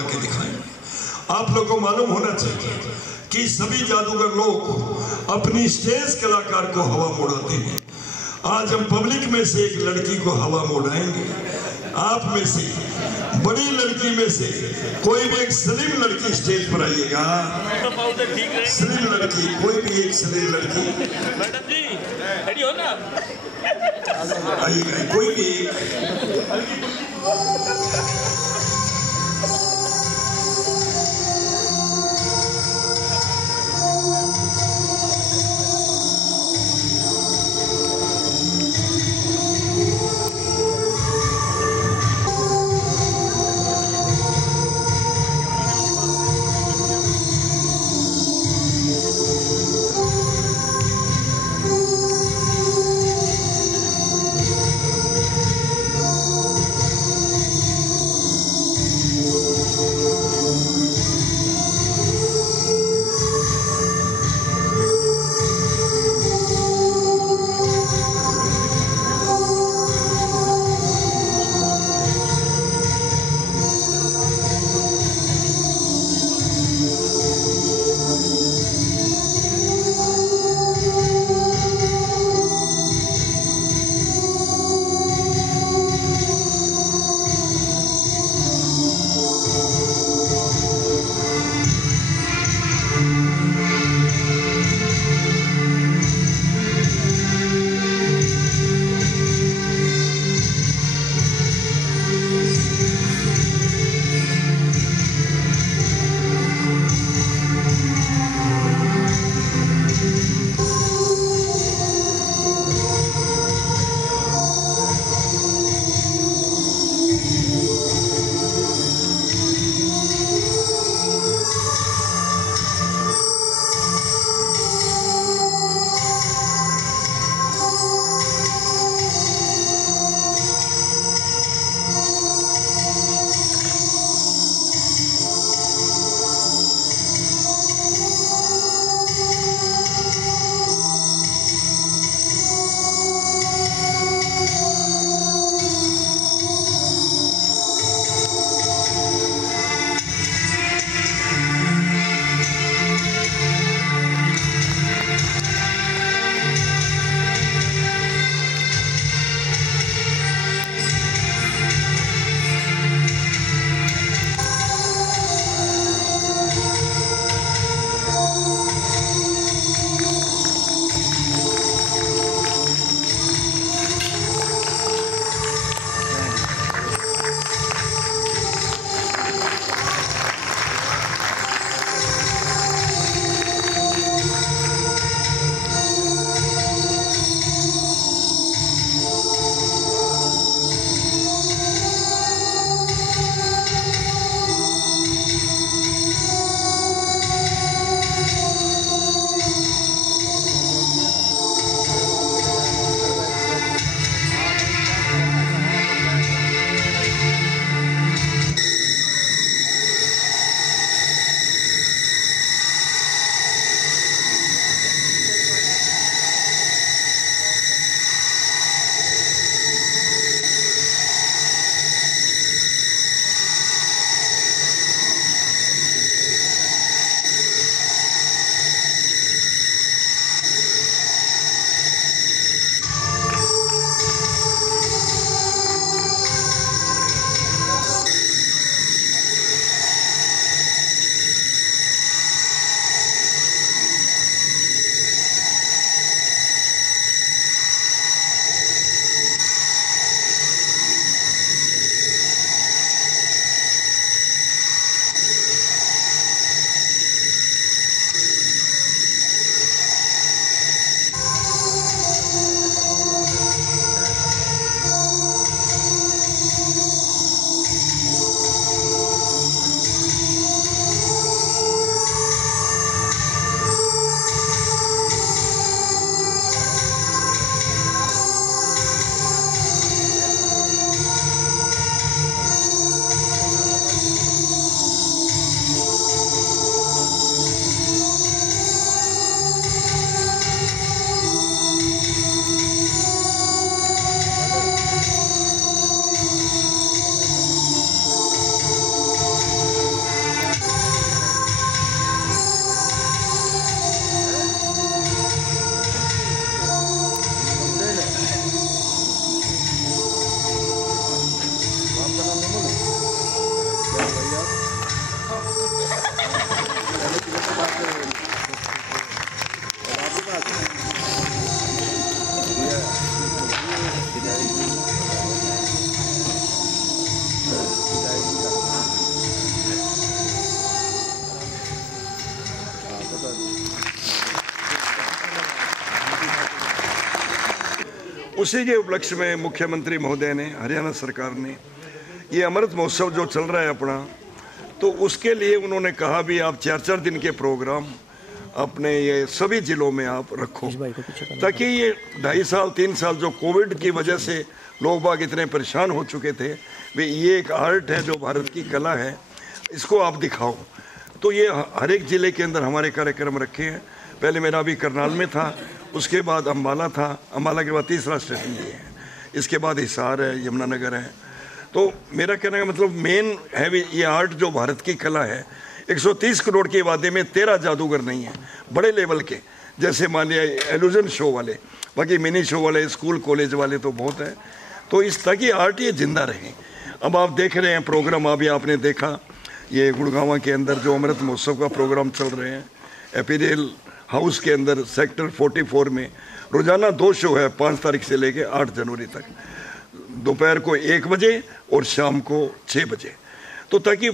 के दिखाएंगे। आप लोगों को मालूम होना चाहिए कि सभी जादूगर लोग अपनी स्टेज कलाकार को हवा मोड़ाते हैं। आज हम पब्लिक में से एक लड़की को हवा मोड़ाएंगे। आप में से बड़ी लड़की में से कोई भी एक स्लिम लड़की स्टेज पर आइएगा। स्लिम लड़की, कोई भी एक स्लिम लड़की मैडम जी रेडी हो ना, आइएगा। कोई भी एक उसी के उपलक्ष्य में मुख्यमंत्री महोदय ने, हरियाणा सरकार ने, ये अमृत महोत्सव जो चल रहा है अपना, तो उसके लिए उन्होंने कहा भी आप 4-4 दिन के प्रोग्राम अपने ये सभी जिलों में आप रखो, ताकि ये 2.5 साल 3 साल जो कोविड की वजह से लोग बाग इतने परेशान हो चुके थे, वे ये एक आर्ट है जो भारत की कला है, इसको आप दिखाओ। तो ये हर एक ज़िले के अंदर हमारे कार्यक्रम रखे हैं। पहले मेरा अभी करनाल में था, उसके बाद अम्बाला था, अम्बाला के बाद तीसरा स्टेशन ये है, इसके बाद हिसार है, यमुनानगर है। तो मेरा कहने का मतलब मेन है भी ये आर्ट जो भारत की कला है। 130 करोड़ की आबादी में 13 जादूगर नहीं है बड़े लेवल के, जैसे मान लिया एलुजन शो वाले, बाकी मिनी शो वाले, स्कूल कॉलेज वाले तो बहुत हैं। तो इस ताकि आर्ट ये जिंदा रहे। अब आप देख रहे हैं प्रोग्राम, अभी आपने देखा ये गुड़गांव के अंदर जो अमृत महोत्सव का प्रोग्राम चल रहे हैं, एपीरियल हाउस के अंदर सेक्टर 44 में रोजाना 2 शो है, 5 तारीख से लेके 8 जनवरी तक, दोपहर को 1 बजे और शाम को 6 बजे। तो ताकि